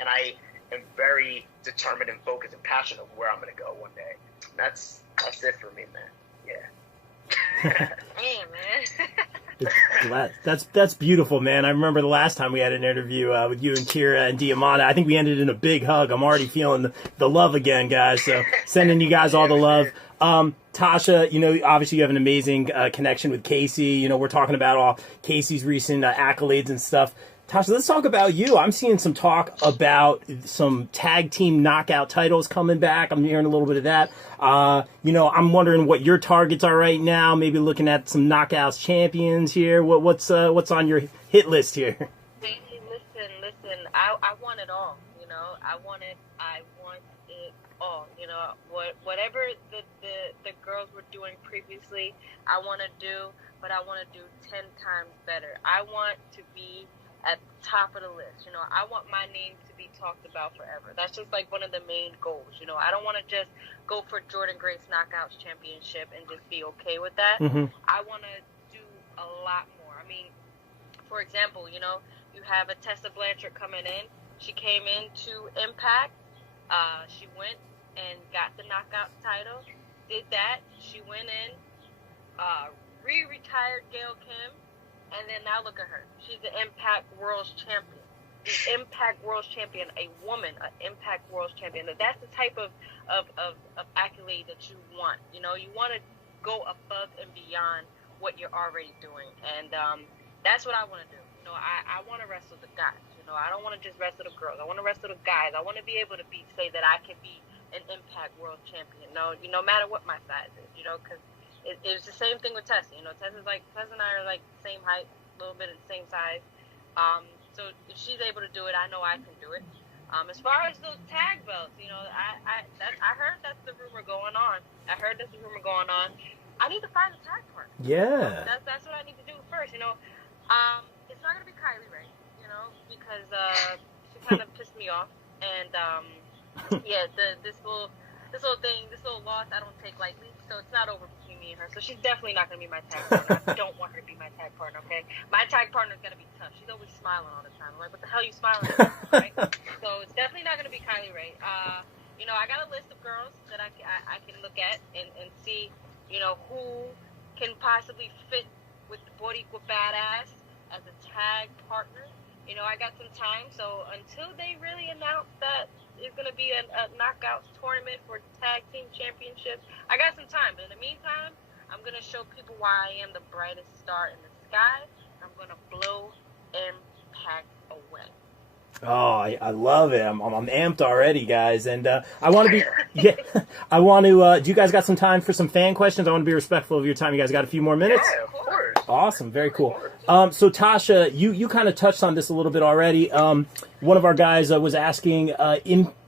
And I am very determined and focused and passionate of where I'm going to go one day. That's it for me, man. Yeah. Hey, man. That's beautiful, man. I remember the last time we had an interview with you and Kira and Diamante. I think we ended in a big hug. I'm already feeling the love again, guys. So sending you guys all the love. Tasha, you know, obviously you have an amazing connection with Casey. You know, we're talking about all Casey's recent accolades and stuff. Tasha, let's talk about you. I'm seeing some talk about some tag team knockout titles coming back. I'm hearing a little bit of that. You know, I'm wondering what your targets are right now. Maybe looking at some knockouts champions here. What's on your hit list here? Hey, listen. I want it all. You know, I want it all. You know, whatever the girls were doing previously, I want to do, but I want to do 10 times better. I want to be at the top of the list. You know, I want my name to be talked about forever. That's just like one of the main goals. You know, I don't want to just go for Jordan Grace Knockouts Championship and just be okay with that. I want to do a lot more. I mean, for example, you know, you have a Tessa Blanchard coming in. She came into Impact. She went and got the Knockouts title. Did that. She went in, retired Gail Kim. And then now look at her. She's the Impact World Champion. The Impact World Champion, a woman, an Impact World Champion. That's the type of accolade that you want. You know, you want to go above and beyond what you're already doing. And that's what I want to do. You know, I want to wrestle the guys. You know, I don't want to just wrestle the girls. I want to wrestle the guys. I want to be able to say that I can be an Impact World Champion. No matter what my size is, you know, because it's the same thing with Tessa. You know, Tessa and I are like the same height, a little bit of the same size. So if she's able to do it, I know I can do it. As far as those tag belts, you know, I heard that's the rumor going on. I need to find a tag partner. Yeah. That's what I need to do first. You know, it's not gonna be Kylie Ray. You know, because she kind of pissed me off. And yeah, this little loss I don't take lightly. So it's not over between me and her. So she's definitely not going to be my tag partner. I don't want her to be my tag partner, okay? My tag partner's going to be tough. She's always smiling all the time. I'm like, what the hell are you smiling at? Right? So it's definitely not going to be Kylie Ray. You know, I got a list of girls that I can look at and see, you know, who can possibly fit with the Boricua Badass as a tag partner. You know, I got some time. So until they really announce that it's going to be a knockouts tournament for tag team championship, I got some time. But in the meantime, I'm going to show people why I am the brightest star in the sky. I'm going to blow Impact away. Oh, I love it. I'm amped already, guys. And I want to be, I want to, do you guys got some time for some fan questions? I want to be respectful of your time. You guys got a few more minutes? Yeah, of course. Awesome. Very cool. So Tasha, you kind of touched on this a little bit already. One of our guys was asking,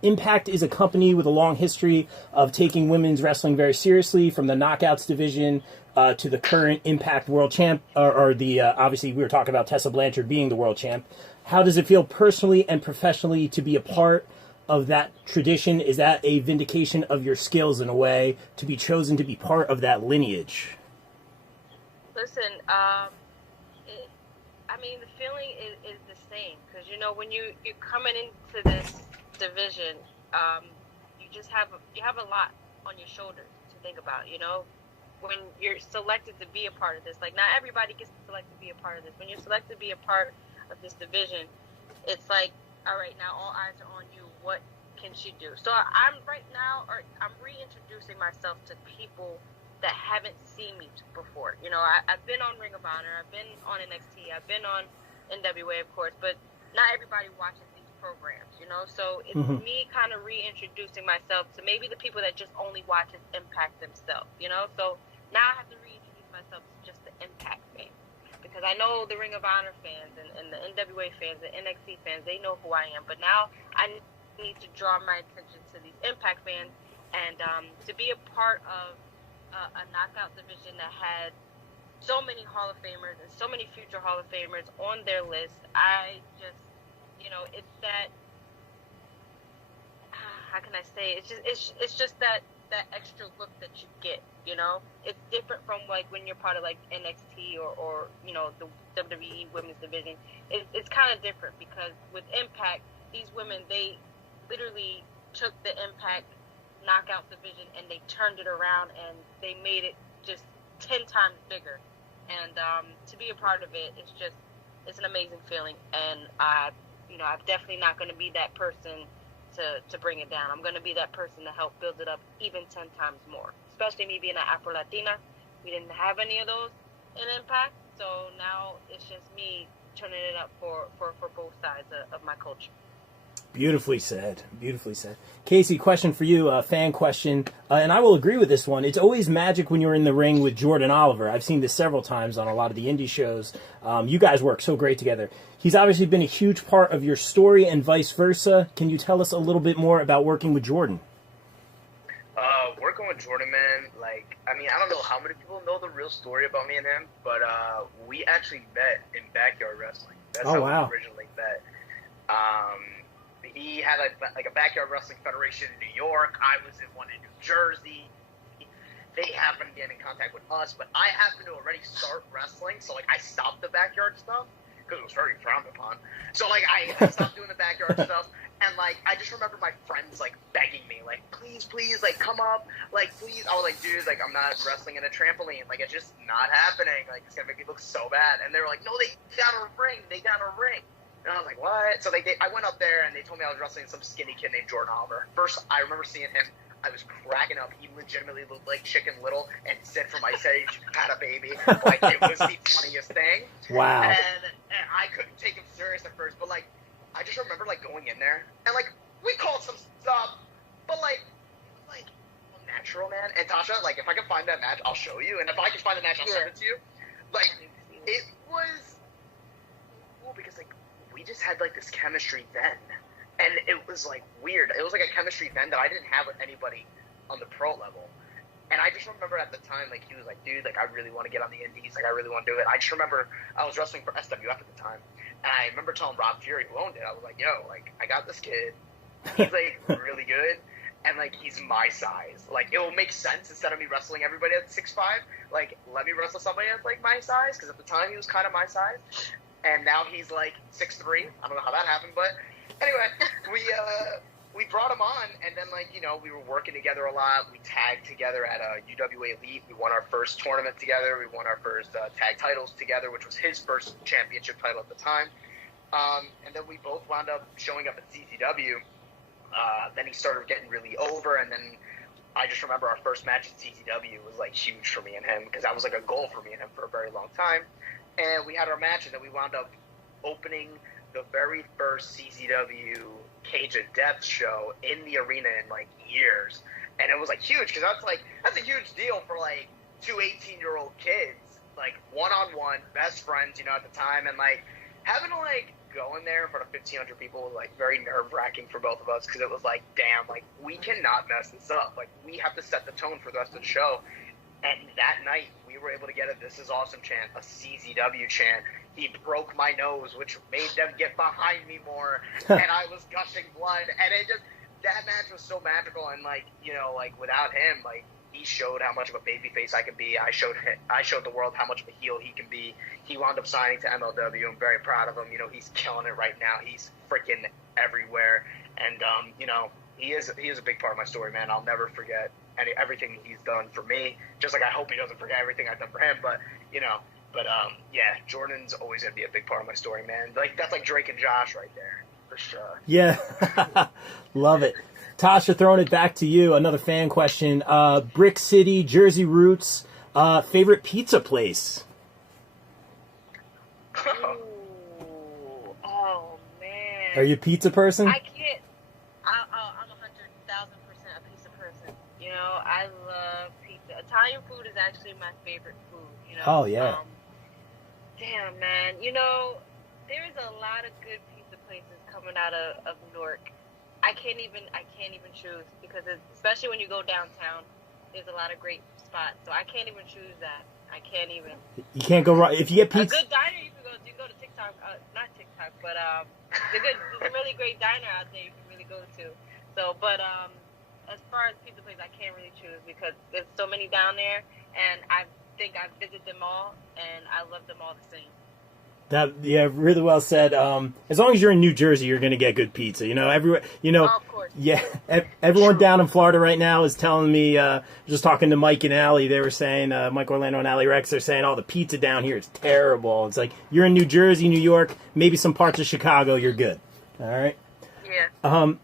Impact is a company with a long history of taking women's wrestling very seriously, from the Knockouts division to the current Impact World Champ, or the, obviously we were talking about Tessa Blanchard being the World Champ. How does it feel personally and professionally to be a part of that tradition? Is that a vindication of your skills in a way, to be chosen to be part of that lineage? Listen, the feeling is the same, because you know, when you're coming into this division, you have a lot on your shoulders to think about. You know, when you're selected to be a part of this, like, not everybody gets selected to be a part of this. When you're selected to be a part of this division, it's like, all right, now all eyes are on you. What can she do? So I'm reintroducing myself to people that haven't seen me before. You know, I've been on Ring of Honor, I've been on NXT, I've been on NWA, of course, but not everybody watches these programs, you know? So it's me kind of reintroducing myself to maybe the people that just only watches Impact themselves, you know? So now I have to reintroduce myself just to because I know the Ring of Honor fans and the NWA fans, the NXT fans, they know who I am. But now I need to draw my attention to these Impact fans, and to be a part of a knockout division that had so many Hall of Famers and so many future Hall of Famers on their list. I just, it's that, how can I say, it's just that extra look that you get, it's different from like when you're part of like NXT or the WWE women's division. It's kind of different because with Impact, these women, they literally took the Impact knockout division and they turned it around and they made it just 10 times bigger. And to be a part of it, it's an amazing feeling. And I'm definitely not going to be that person to bring it down. I'm going to be that person to help build it up even 10 times more. Especially me being an Afro-Latina. We didn't have any of those in Impact. So now it's just me turning it up for both sides of my culture. Beautifully said. Beautifully said. Casey, question for you, a fan question, and I will agree with this one. It's always magic when you're in the ring with Jordan Oliver. I've seen this several times on a lot of the indie shows. You guys work so great together. He's obviously been a huge part of your story and vice versa. Can you tell us a little bit more about working with Jordan? Working with Jordan, man, I don't know how many people know the real story about me and him, but we actually met in backyard wrestling. That's how wow. we originally met. He had a backyard wrestling federation in New York. I was in one in New Jersey. They happened to get in contact with us, but I happened to already start wrestling, so I stopped the backyard stuff because it was very frowned upon. So I stopped doing the backyard stuff, and I just remember my friends begging me, please, come up, please. I was like, dude, I'm not wrestling in a trampoline, it's just not happening. It's gonna make me look so bad. And they were like, no, they got a ring. And I was like, what? So I went up there, and they told me I was wrestling some skinny kid named Jordan Oliver. First, I remember seeing him. I was cracking up. He legitimately looked like Chicken Little and said from Ice Age, had a baby. It was the funniest thing. Wow. And I couldn't take him serious at first, but, I just remember, going in there, and, we called some stuff, but, it was, natural, man. And Tasha, if I can find that match, I'll show you. And if I can find the match, I'll send it to you. It was cool because, we just had this chemistry then, and it was weird. It was a chemistry then that I didn't have with anybody on the pro level. And I just remember at the time, he was like, dude, I really want to get on the indies, I really want to do it. I just remember I was wrestling for SWF at the time, and I remember telling Rob Fury, who owned it, I was like, yo, I got this kid, he's really good, and he's my size. It will make sense instead of me wrestling everybody at 6'5", let me wrestle somebody that's my size, because at the time he was kind of my size. And now he's 6'3". I don't know how that happened, but anyway, we brought him on, and then we were working together a lot. We tagged together at UWA Elite. We won our first tournament together. We won our first tag titles together, which was his first championship title at the time. And then we both wound up showing up at CZW. Then he started getting really over, and then I just remember our first match at CZW was huge for me and him, because that was a goal for me and him for a very long time. And we had our match, and then we wound up opening the very first CZW Cage of Death show in the arena in years. And it was huge, because that's a huge deal for two 18-year-old kids, one-on-one, best friends, at the time. And having to go in there in front of 1,500 people was very nerve-wracking for both of us, because it was damn, we cannot mess this up. We have to set the tone for the rest of the show. And that night, we were able to get a "This is awesome" chant, a CZW chant. He broke my nose, which made them get behind me more, and I was gushing blood. And that match was so magical. And without him, he showed how much of a babyface I can be. I showed the world how much of a heel he can be. He wound up signing to MLW. I'm very proud of him. He's killing it right now. He's freaking everywhere. And he is a big part of my story, man. I'll never forget everything he's done for me. Just I hope he doesn't forget everything I've done for him. But yeah, Jordan's always gonna be a big part of my story, man. That's Drake and Josh right there, for sure. Yeah, love it. Tasha, throwing it back to you. Another fan question. Brick City, Jersey roots. Favorite pizza place? Oh man. Are you a pizza person? I can't. I'm 100,000% a pizza person. I love pizza. Italian food is actually my favorite food. Oh yeah. Damn, man. There's a lot of good pizza places coming out of Newark. I can't even choose because especially when you go downtown, there's a lot of great spots. So I can't even choose that. I can't even. You can't go wrong if you get pizza. A good diner, you can go to TikTok, not TikTok, but there's a really great diner out there you can really go to. So, but as far as pizza places, I can't really choose because there's so many down there, and I think I've visited them all, and I love them all the same. Really well said. As long as you're in New Jersey, you're going to get good pizza. Everywhere. Oh, of course. Yeah. Everyone down in Florida right now is telling me. Just talking to Mike and Allie, they were saying, Mike Orlando and Allie Rex, they're saying, "Oh, the pizza down here is terrible." It's like you're in New Jersey, New York, maybe some parts of Chicago, you're good. All right. Yeah.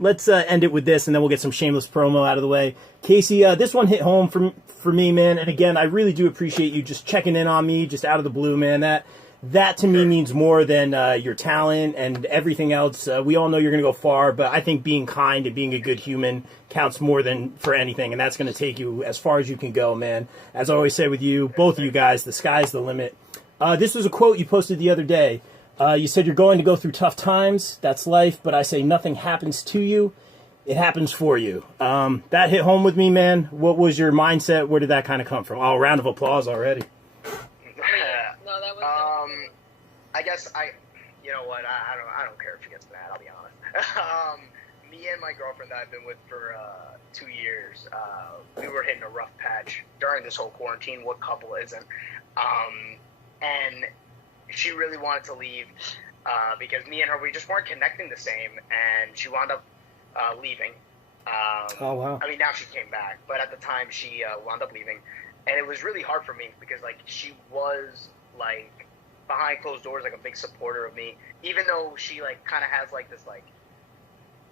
Let's end it with this, and then we'll get some shameless promo out of the way. Casey, this one hit home for me, man. And again, I really do appreciate you just checking in on me, just out of the blue, man. That to me means more than your talent and everything else. We all know you're going to go far, but I think being kind and being a good human counts more than for anything, and that's going to take you as far as you can go, man. As I always say with you, both of you guys, the sky's the limit. This was a quote you posted the other day. You said you're going to go through tough times. That's life, but I say nothing happens to you. It happens for you. That hit home with me, man. What was your mindset? Where did that kind of come from? Oh, round of applause already. No, that was. I guess you know what? I don't care if she gets mad. I'll be honest. Me and my girlfriend that I've been with for 2 years, we were hitting a rough patch during this whole quarantine. What couple isn't? And she really wanted to leave because me and her, we just weren't connecting the same, and she wound up leaving. Oh, wow. I mean, now she came back, but at the time she wound up leaving, and it was really hard for me because she was behind closed doors, a big supporter of me, even though she kind of has this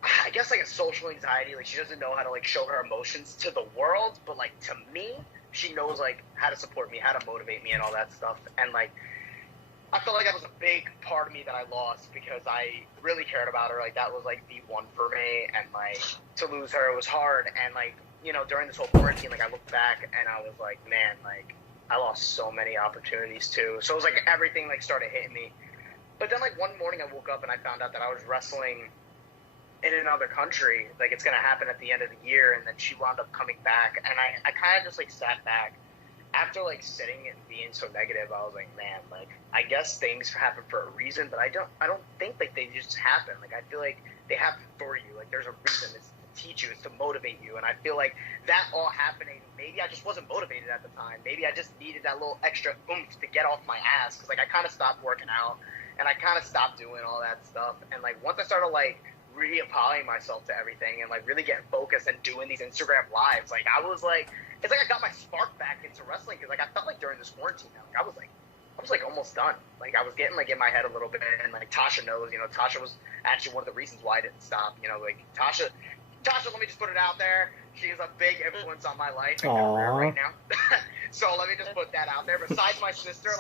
I guess a social anxiety. She doesn't know how to show her emotions to the world, but to me, she knows how to support me, how to motivate me, and all that stuff. And I felt like that was a big part of me that I lost because I really cared about her. That was the one for me, and to lose her was hard. And during this whole quarantine, I looked back and I was man, I lost so many opportunities too. So it was everything started hitting me. But then one morning I woke up and I found out that I was wrestling in another country. It's gonna happen at the end of the year, and then she wound up coming back, and I kind of just sat back after sitting and being so negative. I was man, I guess things happen for a reason, but I don't think they just happen. I feel they happen for you. There's a reason. It's to teach you. It's to motivate you. And I feel that all happening, maybe I just wasn't motivated at the time. Maybe I just needed that little extra oomph to get off my ass, because I kind of stopped working out and I kind of stopped doing all that stuff. And once I started really applying myself to everything and really getting focused and doing these Instagram lives, I was it's I got my spark back into wrestling, because I felt during this quarantine I was almost done. I was getting in my head a little bit, and Tasha knows, Tasha was actually one of the reasons why I didn't stop. Tasha, let me just put it out there. She is a big influence on my life and career right now. So let me just put that out there. Besides my sister,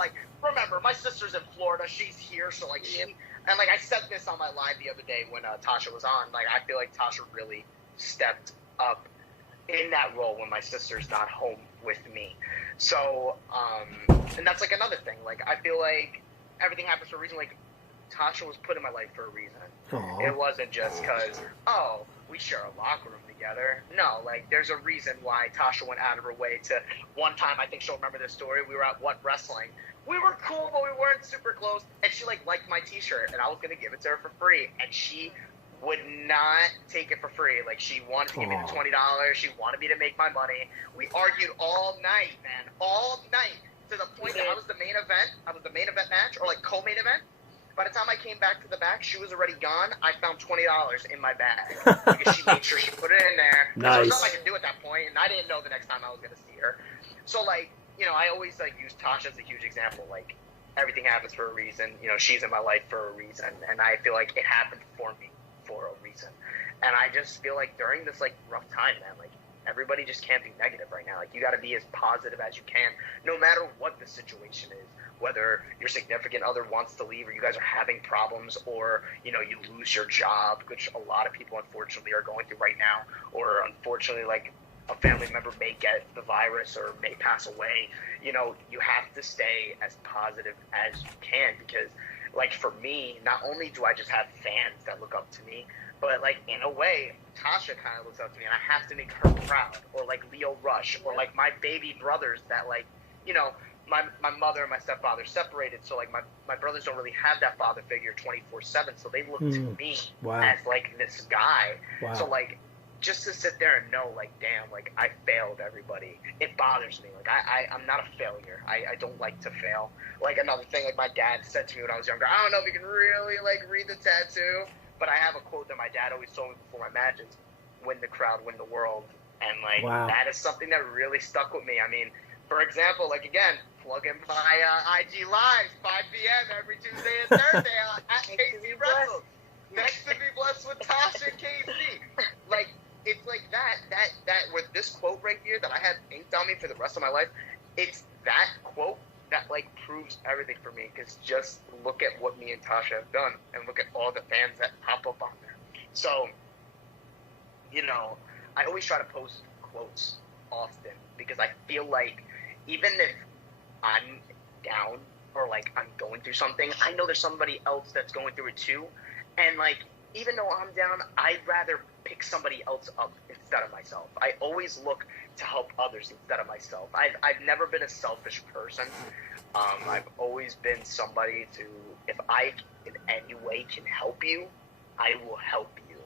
remember, my sister's in Florida. She's here, so and I said this on my live the other day when Tasha was on. I feel Tasha really stepped up in that role when my sister's not home with me. So, and that's another thing. I feel everything happens for a reason. Tasha was put in my life for a reason. Aww. It wasn't just because, we share a locker room together. No, there's a reason why Tasha went out of her way to, one time, I think she'll remember this story, we were at What Wrestling. We were cool, but we weren't super close, and she liked my t-shirt, and I was going to give it to her for free, and she would not take it for free. She wanted to give me the $20. She wanted me to make my money. We argued all night, man, all night, to the point that I was the main event. I was the main event match, or co-main event. By the time I came back to the back, she was already gone. I found $20 in my bag because she made sure she put it in there. Nice. There was nothing I could do at that point, and I didn't know the next time I was going to see her. So, I always use Tasha as a huge example. Everything happens for a reason. She's in my life for a reason, and I feel it happened for me for a reason. And I just feel during this rough time, man, everybody just can't be negative right now. You got to be as positive as you can, no matter what the situation is. Whether your significant other wants to leave, or you guys are having problems, or you lose your job, which a lot of people unfortunately are going through right now, or unfortunately a family member may get the virus or may pass away, you know, you have to stay as positive as you can, because like for me, not only do I just have fans that look up to me, but like in a way, Tasha kind of looks up to me, and I have to make her proud, or like Leo Rush, or like my baby brothers that like, you know, my mother and my stepfather separated, so like my brothers don't really have that father figure 24/7, so they look to me as like this guy. So like, just to sit there and know like, damn, like I failed everybody, it bothers me. Like I'm not a failure. I don't like to fail. Like another thing, like my dad said to me when I was younger, I don't know if you can really like read the tattoo, but I have a quote that my dad always told me before my matches: win the crowd, win the world. And like that is something that really stuck with me. I mean, for example, like again, plug in my IG Lives, 5 p.m. every Tuesday and Thursday at KC Wrestles. Next to Be Blessed with Tasha and KC. Like, it's like that with this quote right here that I had inked on me for the rest of my life, it's that quote that like proves everything for me, because just look at what me and Tasha have done, and look at all the fans that pop up on there. So, you know, I always try to post quotes often, because I feel like even if I'm down or like I'm going through something, I know there's somebody else that's going through it too. And like, even though I'm down, I'd rather pick somebody else up instead of myself. I always look to help others instead of myself. I've never been a selfish person. I've always been somebody to, if I in any way can help you, I will help you.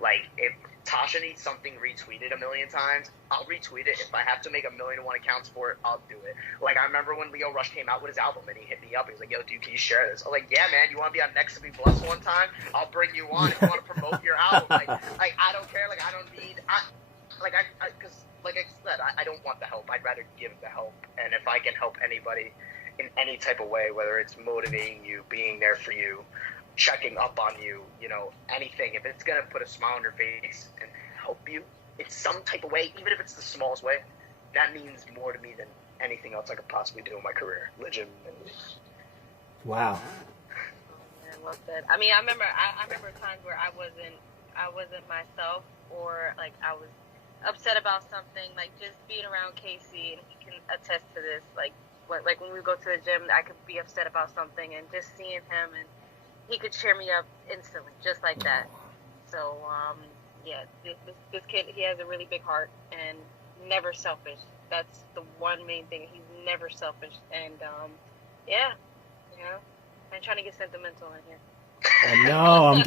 Like, if Tasha needs something retweeted 1 million times, I'll retweet it. If I have to make 1,000,001 accounts for it, I'll do it. Like, I remember when Leo Rush came out with his album and he hit me up. He was like, yo, dude, can you share this? I was like, yeah, man, you want to be on Next to Be Blessed one time? I'll bring you on if you want to promote your album. Like I don't care. Like, I don't need, because like I said, I don't want the help. I'd rather give the help. And if I can help anybody in any type of way, whether it's motivating you, being there for you, checking up on you, you know, anything, if it's gonna put a smile on your face and help you in some type of way, even if it's the smallest way, that means more to me than anything else I could possibly do in my career. Legitimately. Wow. I love that. I mean, I remember times where I wasn't myself, or like I was upset about something, like just being around Casey, and he can attest to this, like when we go to the gym, I could be upset about something, and just seeing him, and he could cheer me up instantly, just like that. So, yeah, this kid, he has a really big heart and never selfish. That's the one main thing. He's never selfish. And, yeah, you know, I'm trying to get sentimental in here. I know, I'm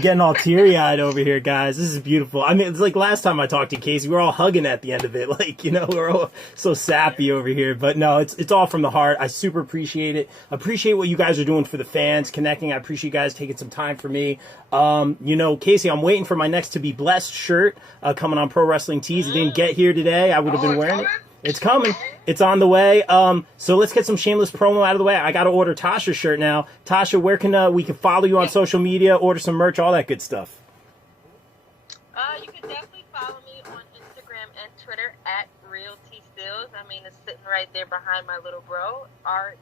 getting all teary-eyed over here, guys. This is beautiful. I mean, it's like last time I talked to Casey, we were all hugging at the end of it. Like, you know, we're all so sappy over here. But no, it's all from the heart. I super appreciate it. Appreciate what you guys are doing for the fans, connecting. I appreciate you guys taking some time for me. You know, Casey, I'm waiting for my next To Be Blessed shirt coming on Pro Wrestling Tees. It didn't get here today. I would have been wearing it. It's coming. It's on the way. So let's get some shameless promo out of the way. I got to order Tasha's shirt now. Tasha, where can we can follow you on social media, order some merch, all that good stuff? You can definitely follow me on Instagram and Twitter at RealTSteelz. I mean, it's sitting right there behind my little bro, RealSteelz.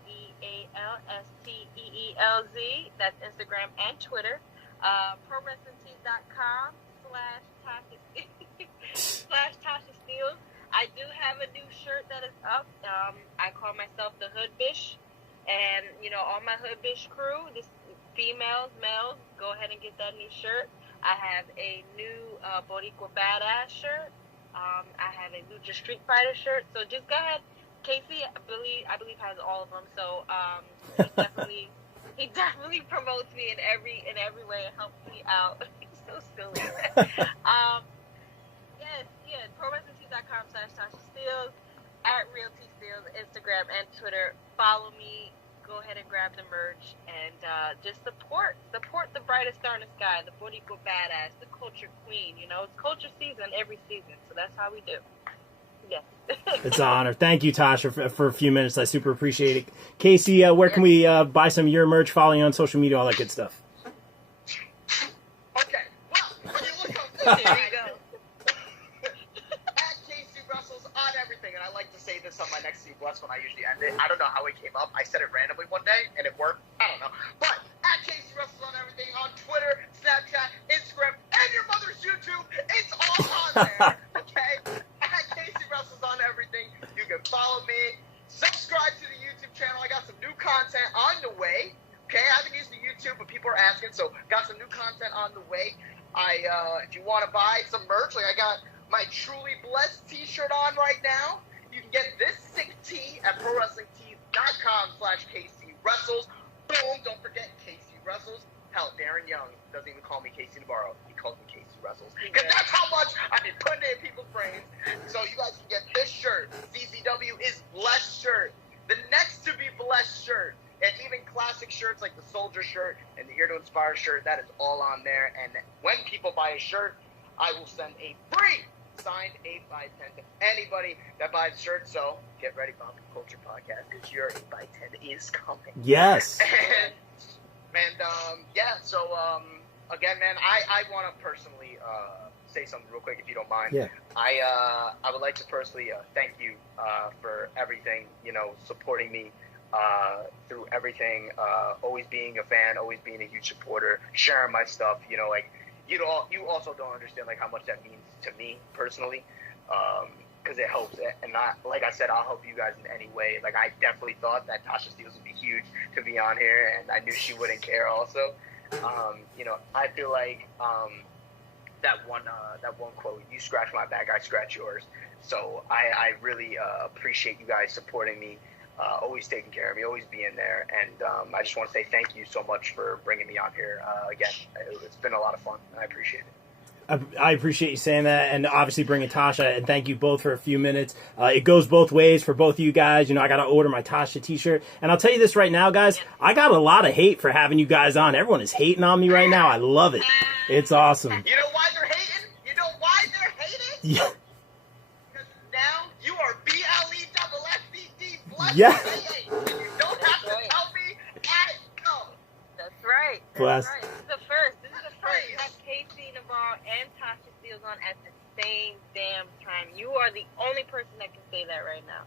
That's Instagram and Twitter. ProWrestlingTees.com/Tasha Steelz. I do have a new shirt that is up. I call myself the Hood Bish. And, you know, all my Hood Bish crew, this females, males, go ahead and get that new shirt. I have a new Boricua Badass shirt. I have a Lucha Street Fighter shirt. So just go ahead. Casey, I believe has all of them. So he definitely promotes me in every way and helps me out. He's so silly. Yes, ProWrestlingTees.com/Tasha Steelz, at RealTSteelz, Instagram and Twitter. Follow me. Go ahead and grab the merch, and just support the brightest star in the sky, the Boricua Badass, the Culture Queen. You know, it's culture season every season, so that's how we do. Yes. It's an honor. Thank you, Tasha, for a few minutes. I super appreciate it. Casey, where can we buy some of your merch, follow you on social media, all that good stuff? Okay, well, when you look up There you go. and I like to say this on my next To Be Blessed when I usually end it. I don't know how it came up. I said it randomly one day, and it worked. I don't know. But at Casey Wrestles on everything, on Twitter, Snapchat, Instagram, and your mother's YouTube, it's all on there. Okay? At content on the way. Okay, I haven't used the YouTube, but people are asking, so got some new content on the way. If you want to buy some merch, like I got my Truly Blessed t-shirt on right now. You can get this sick tee at prowrestlingtees.com/KC Boom, don't forget Casey Wrestles. Hell, Darren Young doesn't even call me Casey Navarro. He calls me Casey Wrestles. Because that's how much I've been putting it in people's brains. So you guys can get this shirt. CZW is Blessed shirt. The next to be Blessed shirt. And even classic shirts like the Soldier shirt and the Here to Inspire shirt, that is all on there. And when people buy a shirt, I will send a free signed 8x10 to anybody that buys a shirt. So get ready, Pop Culture Podcast, because your 8x10 is coming. Yes. Again, man, I want to personally say something real quick, if you don't mind. Yeah. I would like to personally thank you for everything, supporting me through everything, always being a fan, always being a huge supporter, sharing my stuff, you also don't understand how much that means to me personally, because it helps. And not, like I said, I'll help you guys in any way. I definitely thought that Tasha Steelz would be huge to be on here, and I knew she wouldn't care also. I feel like that one quote, "You scratch my back, I scratch yours." So I really appreciate you guys supporting me, always taking care of me, always being there. And I just want to say thank you so much for bringing me on here again. It's been a lot of fun, and I appreciate it. I appreciate you saying that, and obviously bringing Tasha, and thank you both for a few minutes. It goes both ways for both of you guys. I got to order my Tasha t-shirt. And I'll tell you this right now, guys, I got a lot of hate for having you guys on. Everyone is hating on me right now. I love it. It's awesome. You know why they're hating? You know why they're hating? Yeah. Because now you are BLESSED Blessed. Yeah. You don't have to tell me, I know. That's right. Bless. That's right. This is the first. You have Casey Navarro and Tasha Steelz on at the same damn time. You are the only person that can say that right now.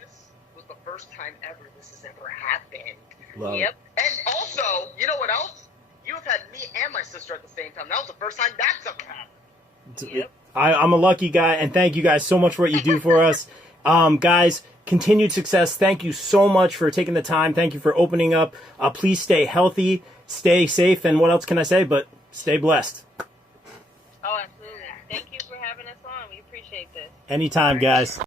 This was the first time ever this has ever happened. Love Yep. And also, you know what else? You have had me and my sister at the same time. That was the first time that's ever happened. Yep. I'm a lucky guy, and thank you guys so much for what you do for us. Guys, continued success. Thank you so much for taking the time. Thank you for opening up. Please stay healthy, stay safe, and what else can I say but stay blessed. Oh, absolutely. Thank you for having us on. We appreciate this. Anytime, guys.